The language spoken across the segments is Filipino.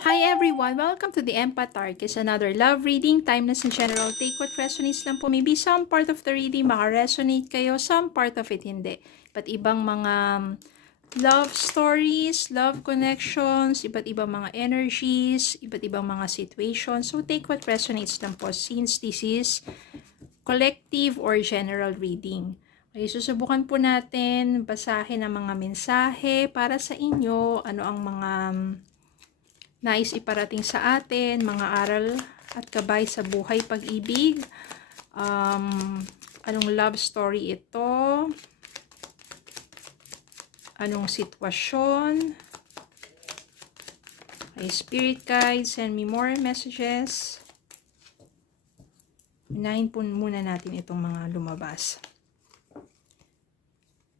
Hi everyone! Welcome to the Empath Arc. It's another love reading, timeless and general. Take what resonates lang po. Maybe some part of the reading maka-resonate kayo, some part of it hindi. Iba't ibang mga love stories, love connections, iba't ibang mga energies, iba't ibang mga situations. So take what resonates lang po since this is collective or general reading. Okay, susubukan po natin basahin ang mga mensahe para sa inyo, ano ang mga nais iparating sa atin, mga aral at gabay sa buhay pag-ibig. Anong love story ito? Anong sitwasyon? Okay, Spirit Guide, send me more messages. Unahin po muna natin itong mga lumabas.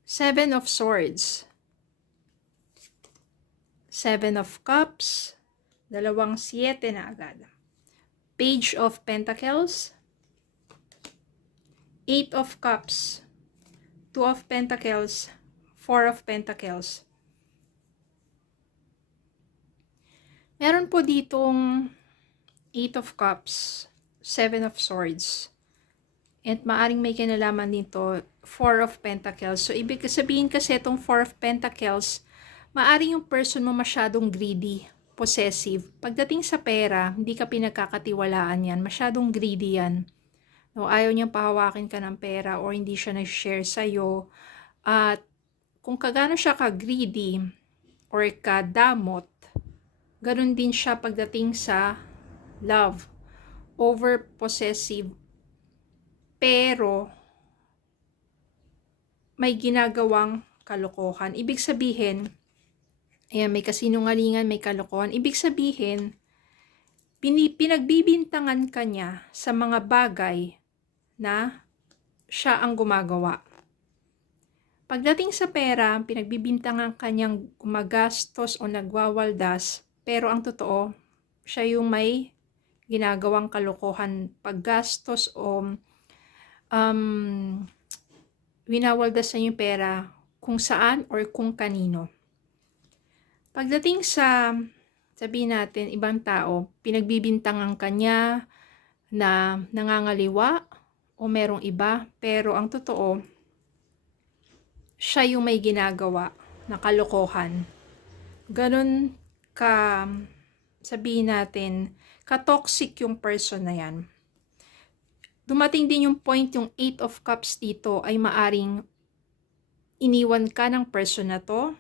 7 of Swords. 7 of Cups. 2 7 na agad. Page of Pentacles. 8 of Cups. 2 of Pentacles. 4 of Pentacles. Meron po ditong 8 of Cups. 7 of Swords. At maaring may kinalaman dito 4 of Pentacles. So, ibig sabihin kasi itong 4 of Pentacles, maaring yung person mo masyadong greedy, possessive. Pagdating sa pera, hindi ka pinagkakatiwalaan yan. Masyadong greedy yan. No, ayaw niyang pahawakin ka ng pera or hindi siya nag-share sa'yo. At kung kagano siya ka-greedy or ka-damot, ganun din siya pagdating sa love. Over-possessive. Pero, may ginagawang kalokohan. Ibig sabihin, ayan, may kasinungalingan, may kalokohan. Ibig sabihin, pinagbibintangan ka niya sa mga bagay na siya ang gumagawa. Pagdating sa pera, pinagbibintangan ka niyang gumagastos o nagwawaldas, pero ang totoo, siya yung may ginagawang kalokohan, paggastos o winawaldas na yung pera kung saan or kung kanino. Pagdating sa, sabihin natin, ibang tao, pinagbibintangan ka niya na nangangaliwa o merong iba, pero ang totoo, siya yung may ginagawa na kalokohan. Ganun ka, sabihin natin, ka-toxic yung person na yan. Dumating din yung point, yung 8 of Cups dito ay maaring iniwan ka ng person na to.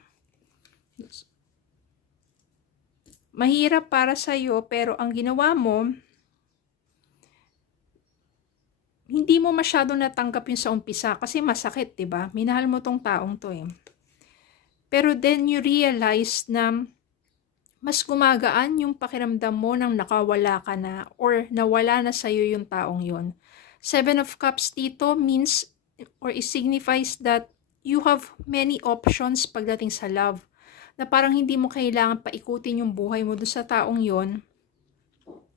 Mahirap para sa'yo, pero ang ginawa mo, hindi mo masyado natanggap yung sa umpisa kasi masakit, diba? Minahal mo tong taong to eh. Pero then you realize na mas gumagaan yung pakiramdam mo nang nakawala ka na or nawala na sa'yo yung taong yon. 7 of Cups dito means or it signifies that you have many options pagdating sa love. Na parang hindi mo kailangan paikutin yung buhay mo doon sa taong yon.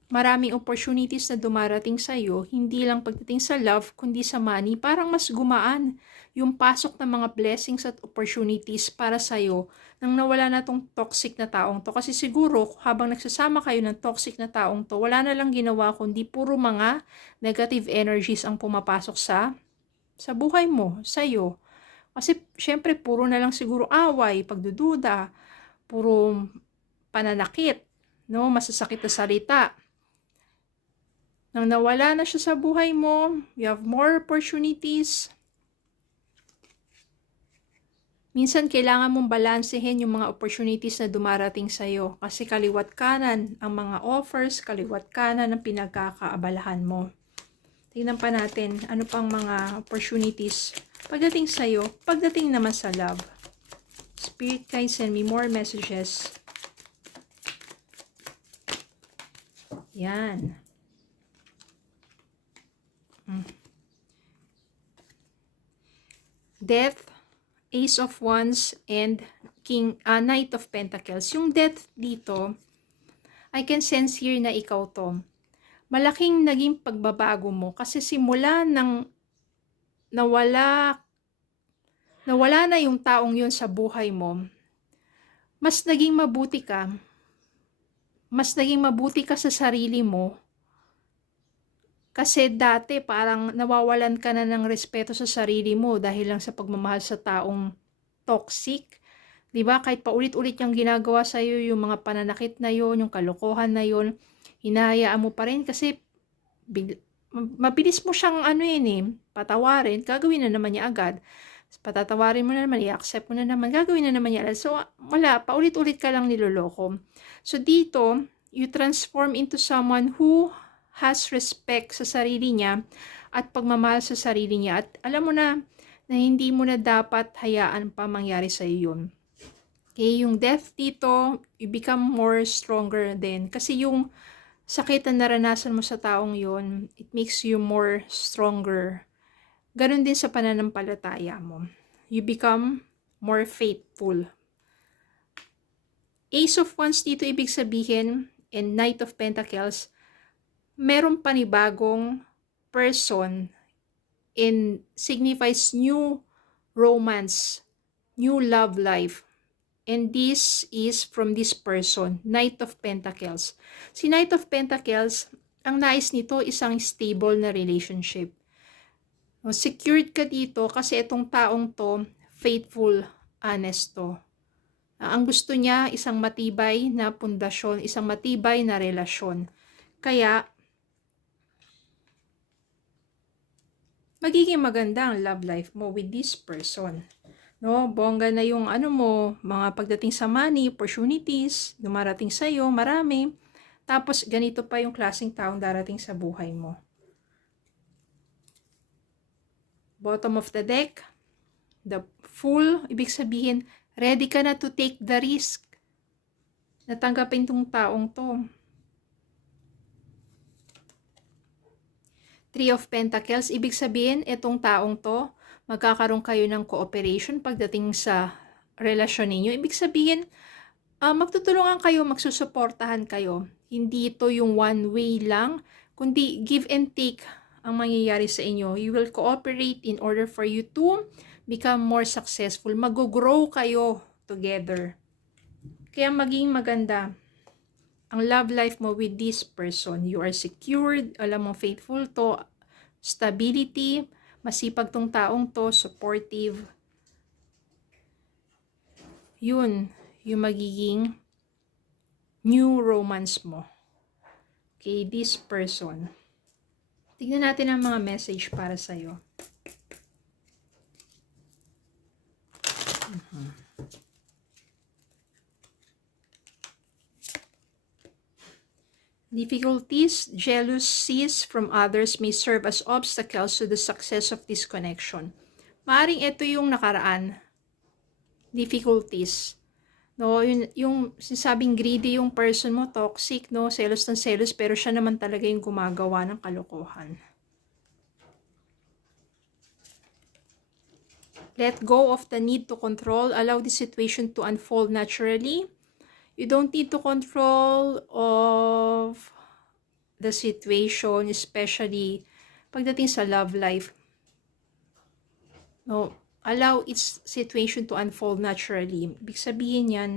Maraming opportunities na dumarating sa iyo, hindi lang pagdating sa love, kundi sa money. Parang mas gumaan yung pasok ng mga blessings at opportunities para sa iyo nang nawala na tong toxic na taong to. Kasi siguro, habang nagsasama kayo ng toxic na taong to, wala na lang ginawa kundi puro mga negative energies ang pumapasok sa buhay mo, sa iyo. Kasi syempre, puro na lang siguro away, pagdududa, puro pananakit, no? Masasakit na salita. Nang nawala na siya sa buhay mo, you have more opportunities. Minsan, kailangan mong balansehin yung mga opportunities na dumarating sa'yo. Kasi kaliwat kanan ang mga offers, kaliwat kanan ang pinagkakaabalahan mo. Tingnan pa natin ano pang mga opportunities pagdating sa'yo, pagdating naman sa love. Spirit guide, send me more messages. Yan. Death, Ace of Wands, and Knight of Pentacles. Yung death dito, I can sense here na ikaw to. Malaking naging pagbabago mo kasi simula nang nawala na yung taong yun sa buhay mo, mas naging mabuti ka, mas naging mabuti ka sa sarili mo. Kasi dati parang nawawalan ka na ng respeto sa sarili mo dahil lang sa pagmamahal sa taong toxic. 'Di ba? Kahit paulit-ulit niyang ginagawa sa iyo yung mga pananakit na yon, yung kalokohan na yon, hinahayaan mo pa rin kasi mabilis mo siyang patawarin, gagawin na naman niya agad. Patatawarin mo na naman, i-accept mo na naman, gagawin na naman niya. So, wala, paulit-ulit ka lang niloloko. So, dito, you transform into someone who has respect sa sarili niya at pagmamahal sa sarili niya. At alam mo na hindi mo na dapat hayaan pa mangyari sa iyo yun. Okay, yung death dito, you become more stronger din. Kasi yung sakit na naranasan mo sa taong yun, it makes you more stronger. Ganon din sa pananampalataya mo. You become more faithful. Ace of Wands dito ibig sabihin, and Knight of Pentacles, merong panibagong person and signifies new romance, new love life. And this is from this person, Knight of Pentacles. Si Knight of Pentacles, ang nais nito isang stable na relationship. Secured ka dito kasi itong taong to, faithful, honest to. Ang gusto niya, isang matibay na pundasyon, isang matibay na relasyon. Kaya, magiging maganda ang love life mo with this person. No, bongga na yung mga pagdating sa money, opportunities, dumarating sa iyo, marami. Tapos ganito pa yung klaseng taong darating sa buhay mo. Bottom of the deck, the Fool, ibig sabihin, ready ka na to take the risk. Natanggapin tong taong to. Three of Pentacles, ibig sabihin, itong taong to, magkakaroon kayo ng cooperation pagdating sa relasyon ninyo. Ibig sabihin, magtutulungan kayo, magsusuportahan kayo. Hindi ito yung one way lang, kundi give and take ang mangyayari sa inyo. You will cooperate in order for you to become more successful. Mag-grow kayo together. Kaya maging maganda ang love life mo with this person. You are secured, alam mo, faithful to, stability, masipag tong taong to, supportive. Yun, yung magiging new romance mo. Okay, this person. Tignan natin ang mga message para sa'yo. Difficulties, jealousies from others may serve as obstacles to the success of this connection. Maaring ito yung nakaraan. Difficulties. No, yung sinasabing greedy yung person mo, toxic, no, selos ng selos, pero siya naman talaga yung gumagawa ng kalokohan. Let go of the need to control. Allow the situation to unfold naturally. You don't need to control of the situation, especially pagdating sa love life. No, allow its situation to unfold naturally. Ibig sabihin yan,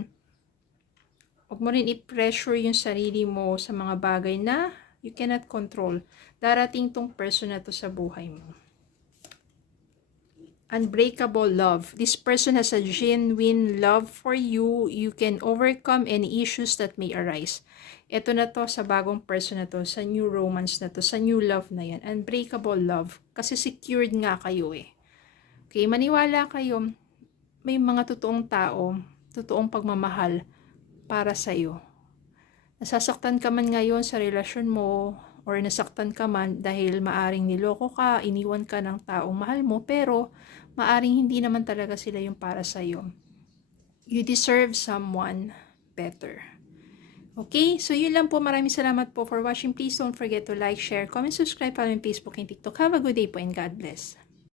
huwag mo rin i-pressure yung sarili mo sa mga bagay na you cannot control. Darating tong person na to sa buhay mo. Unbreakable love. This person has a genuine love for you. You can overcome any issues that may arise. Ito na to sa bagong person na to, sa new romance na to, sa new love na yan. Unbreakable love. Kasi secured nga kayo eh. Okay, maniwala kayo. May mga totoong tao, totoong pagmamahal para sa'yo. Nasasaktan ka man ngayon sa relasyon mo, or nasaktan ka man dahil maaring niloko ka, iniwan ka ng taong mahal mo, pero maaring hindi naman talaga sila yung para sa'yo. You deserve someone better. Okay, so yun lang po. Maraming salamat po for watching. Please don't forget to like, share, comment, subscribe, follow me on Facebook and TikTok. Have a good day po and God bless.